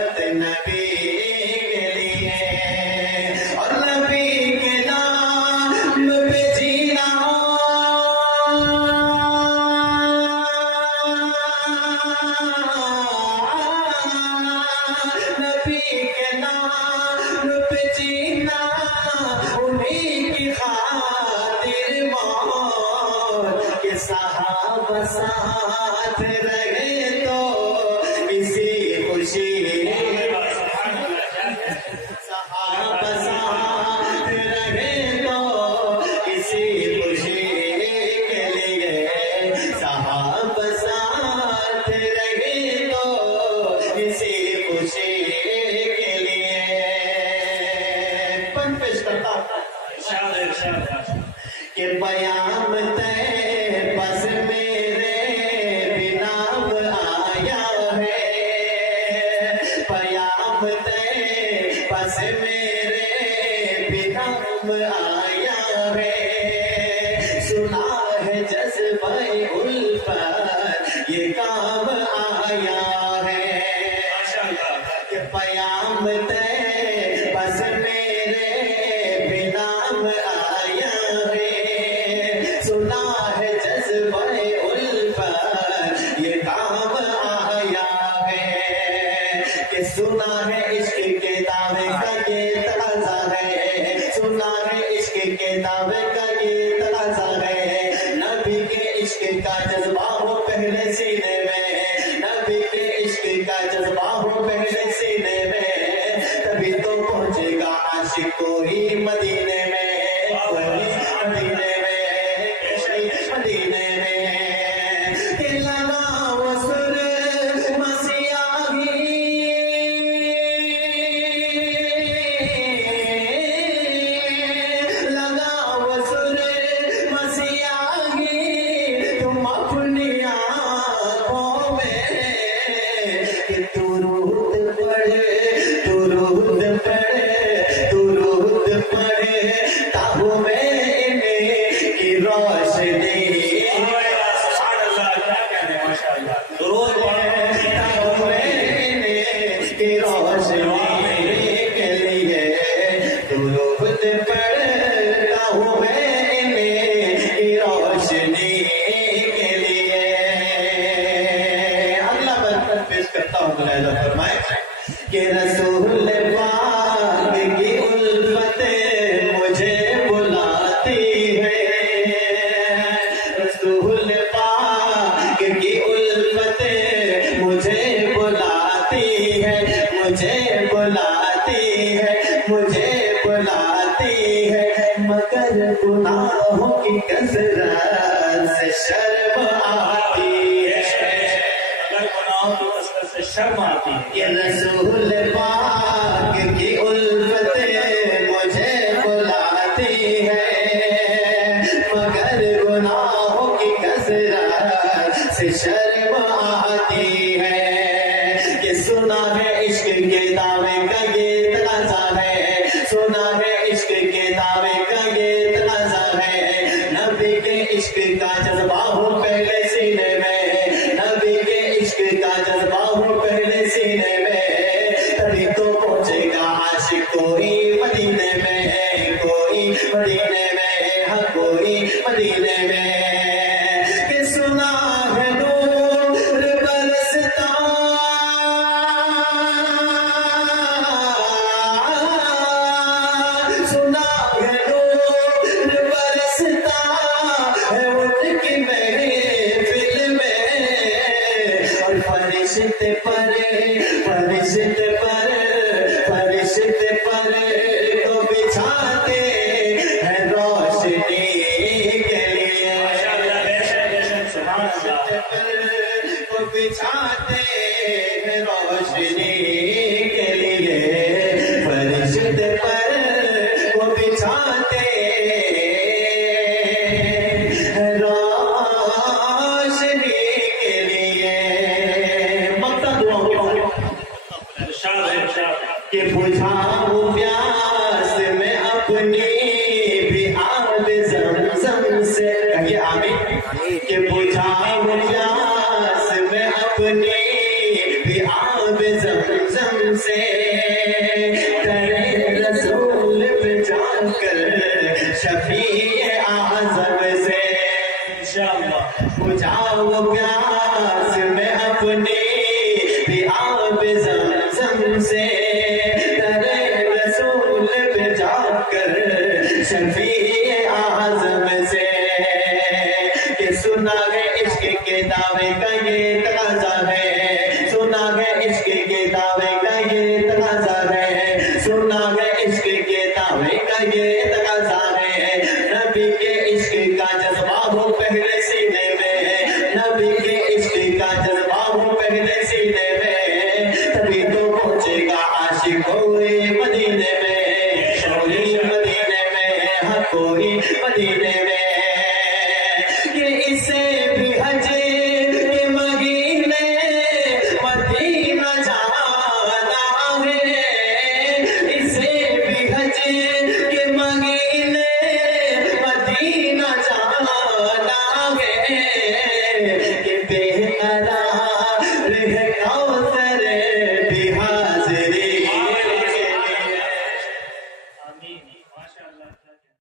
मोहब्बत नबी के लिए और नबी के नाम पे जीना नबी के नाम पे जीना उन्हीं की खातिर मौत के सहाबा साथ रहे तो इसी खुशी सहाबा साथ रहे तो इसी खुशी के लिए सहाबा साथ रहे तो इसी खुशी के लिए पन पेश करता कि बयाम तय बस मेरे बिना आया है बयाम तय बस मेरे बिना आया है सुना है जज्बा उल्फत ये काम आया है कि बयाम तय बस मेरे बिना आया है सुना है जज्बा उल्फत ये काम आया है कि सुना है इश्क के दावे का ये तराजा है सुना है इश्क के दावे का ये तराजा है नबी के इश्क का जज्बा हो पहले सीने में नबी के इश्क का जज्बा हो पहले सीने में तभी तो पहुंचेगा आशिक कोई मदीने में मदीने में मदीने में कि लगा वो सुर मसीहाही लगा वो सुर मसीहाही तुम अपनी आँखों में कि दुरूद पढ़े दुरूद पढ़े दुरूद पढ़े ताहू में की रोशनी की रोशनी के लिए दुरूद पढ़ता हूँ मैं की रोशनी के लिए अल्लाह बरकत पेश करता हूँ मुलाहिजा फरमाए कि रसूल पाक की उल्फत मुझे बुलाती है रसूल पाक की उल्फत मुझे बुलाती है मुझे बुलाती है मुझे बुलाती है मगर गुनाहों की कसरत से शर्म आती है अगर गुनाहों की कसरत से शर्म आती है कि रसूल पाक की उल्फत मुझे बुलाती है मगर गुनाहों की कसरत से शर्म आती है कि सुना है इश्क के दावे का ये तराजा है सुना है इश्क के दावे का ये तराजा है नबी के इश्क का जज्बा हो पहले सीने में नबी के इश्क का जज्बा हो पहले सीने में तभी तो पहुंचेगा आशिक कोई मदीने में कोई मदीने में हाँ कोई मदीने में कि सुना है नूर बरसता सुना है नूर बरसता है उनकी महफिल में और फरिश्ते पर तो बिछाते हैं रोशनी के लिए फरिश्ते पर तो बिछाते हैं रोशनी के लिए फरिश्ते पर वो बिछाते हैं रोशनी के लिए मक्ता दुआ कि बुझाऊं प्यास में अपनी भी आग ज़मज़म से कहिए आमीन कि बुझाऊं प्यास में अपनी भी आग ज़मज़म سے